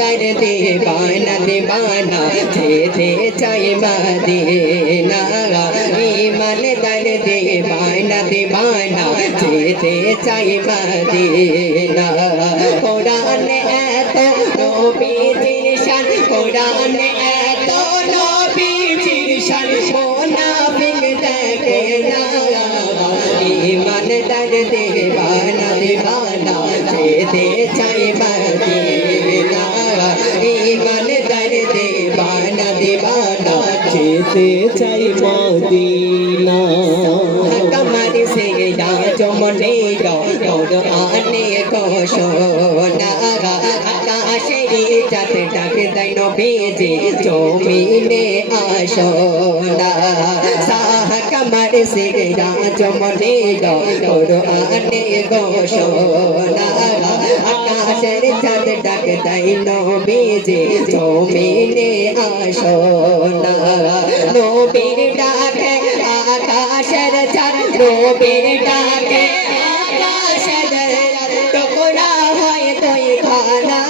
दर दीवाना दीवाना जेते चाय मदीना ईमान दर दीवाना दीवाना जेते चाय मदीना कुरान एतो नबीजिर शान कुरान एतो नबीजिर शान मुनाफिक देखे ना ईमान दर दीवाना दीवाना जेते चाय मदीना ईमान दर दीवाना दीवाना যেতে চাই মদিনা कमर से जो मने गो कुराने को सोना आकाशे जात डाक दैनो भेजे जो मीने आशोना साह कमर से जो मने गो कुराने को सोना आकाशे जात डाक दैनो भेजे जो मीने आशोना नबीर डाके आकाशर चार नबीर डाके आकाशर टुकड़ा होय तोय खाना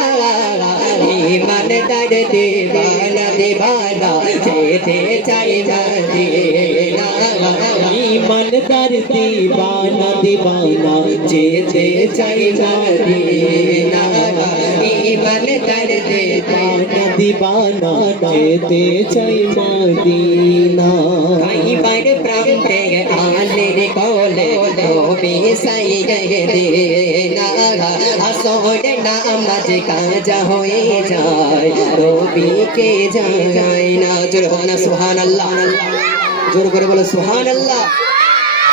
ईमान दर दीवाना दीवाना जेते चाय मदीना ईमान दर दीवाना दीवाना जेते चाय मदीना ईमान दर दीवाना दीवाना जेते चाय मदीना कई बार प्रांते आले रे कोले नबी साई गए देना असोड नामाज काजा होए जाए नबी के जाए ना जोर होना सुभान अल्लाह जोर করে বলো সুবহান আল্লাহ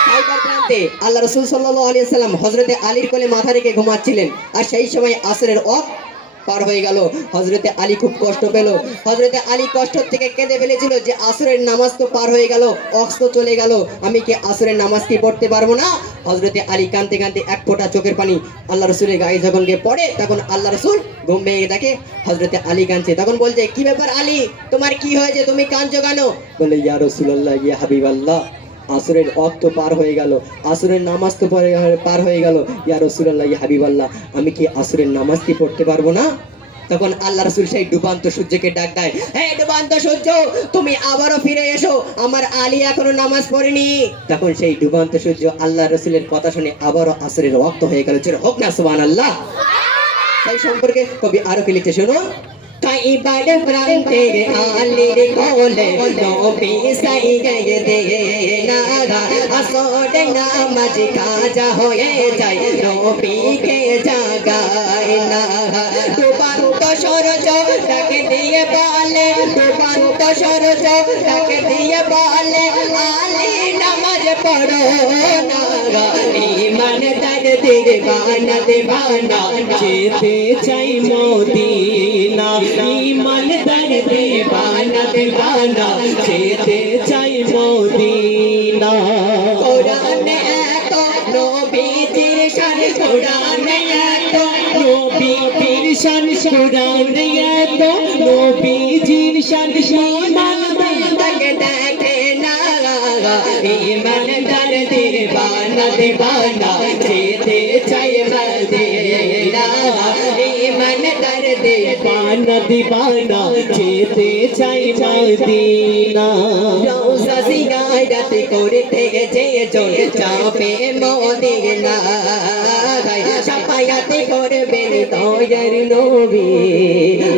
খাইবার প্রান্তে আল্লাহ রাসূল সাল্লাল্লাহু আলাইহি সাল্লাম হযরতে আলীর কোলে মাথা রেখে ঘুমাচ্ছিলেন আর সেই সময় আসরের ওয়াক্ত পার হয়ে গেল হযরতে আলী খুব কষ্ট পেল হযরতে আলী কষ্ট থেকে কেঁদে ফেলেছিল যে আসরের নামাজ তো পার হয়ে গেল ওয়াক্ত তো চলে গেল আমি কি আসরের নামাজ কি পড়তে পারবো না হযরতে আলী কাঁদতে কাঁদতে এক ফোঁটা চোখের পানি আল্লাহ রাসূলের গায়ে যখন গিয়ে পড়ে তখন আল্লাহ রাসূল ঘুম ভেঙে দেখে হযরতে আলী কাঁদছে তখন বলছে কি ব্যাপার আলী তোমার কি হয়েছে তুমি কাঁদছো কেন বলে ইয়া রাসূলুল্লাহ ইয়া হাবিবাল্লাহ আসরের ওয়াক্ত পার হয়ে গেল আসরের নামাজ তো পার হয়ে গেল ইয়া রাসূলুল্লাহ ইয়া হাবিবাল্লাহ আমি কি আসরের নামাজ কি পড়তে পারবো না তখন আল্লাহ রাসূল সেই ডুবান্ত সূর্যকে ডাক দেয় হে ডুবান্ত সূর্য তুমি আবারো ফিরে এসো আমার আলী এখনো নামাজ পড়েনি তখন সেই ডুবান্ত সূর্য আল্লাহ রাসূলের কথা শুনে আবারো আসরের ওয়াক্ত হয়ে গেল জোরে হোক না সুবহানাল্লাহ সেই সম্পর্কে কবি আরো কি লিখছে শোনো कई बार प्रांते आलिर कोले नबी साई गए देना असोड नामाज काजा होए जाए नबी के जागाए ना डुबाন্ত সূর্য ডাক দিয়ে বলে ডুবান্ত সূর্য ডাক দিয়ে বলে আলী নামাজ পড়ো না ঈমান দর দীवाना दीवाना যেতে চাই মদিনা ईमान दर दीवाना दीवाना যেতে চাই মদিনা कुरान एतो नबीजिर शान कुरान एतो নবীর শান কুরআন এতো নবীজির শান ঈমান तक देखे ना ईमान दर दीवाना दीवाना जेते चाय मदीना ईमान दर दीवाना दीवाना जेते चाই মদিনা রওজা জিয়ারত করতে যে যাবে মদিনা শাফায়াত করবেন দয়ার নবী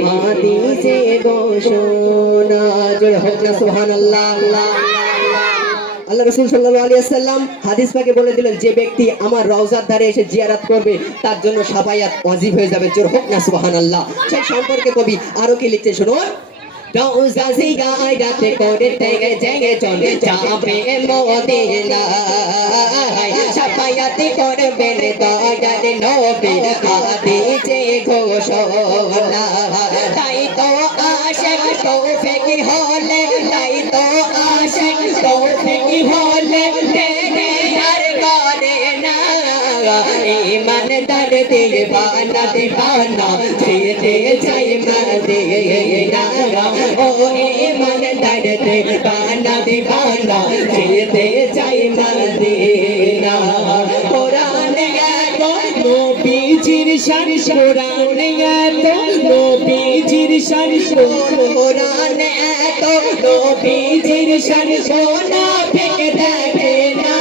হাদিসে ঘোষণা জয় হোক না সুবহানাল্লাহ আল্লাহ রাসূল সাল্লাল্লাহু আলাইহি ওয়াসাল্লাম হাদিস পাকে বলে দিলেন যে ব্যক্তি আমার রওজার ধারে এসে জিয়ারত করবে তার জন্য শাফায়াত ওয়াজিব হয়ে যাবে জোর হোক না সুবহানাল্লাহ সেই সম্পর্কে কবি আরো কি লিখছে শুনো রওজা জিয়ারত করতে যে যাবে মদিনা শাফায়াত করবেন দয়ার নবী হাদিসে ঘোষণা তাই তো আশিক তৌফিক হলে তাই তো আশিক তৌফিক হলে তেরে আর করে না ईमान दर दीवाना दीवाना जेते चाय मदीना ओ ईमान दर दीवाना दीवाना जेते चाय मदीना कुरान एतो নবীজির শান কুরআন এতো নবী শান কোরআনে এত নবীজির শান মুনাফিক দেখে না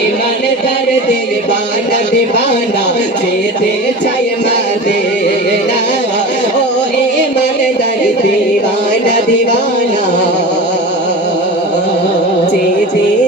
ইমান দর্দে বানা দিবানা যেতে চাই মদিনা ও ইমান দর্দে বানা দিবানা যেতে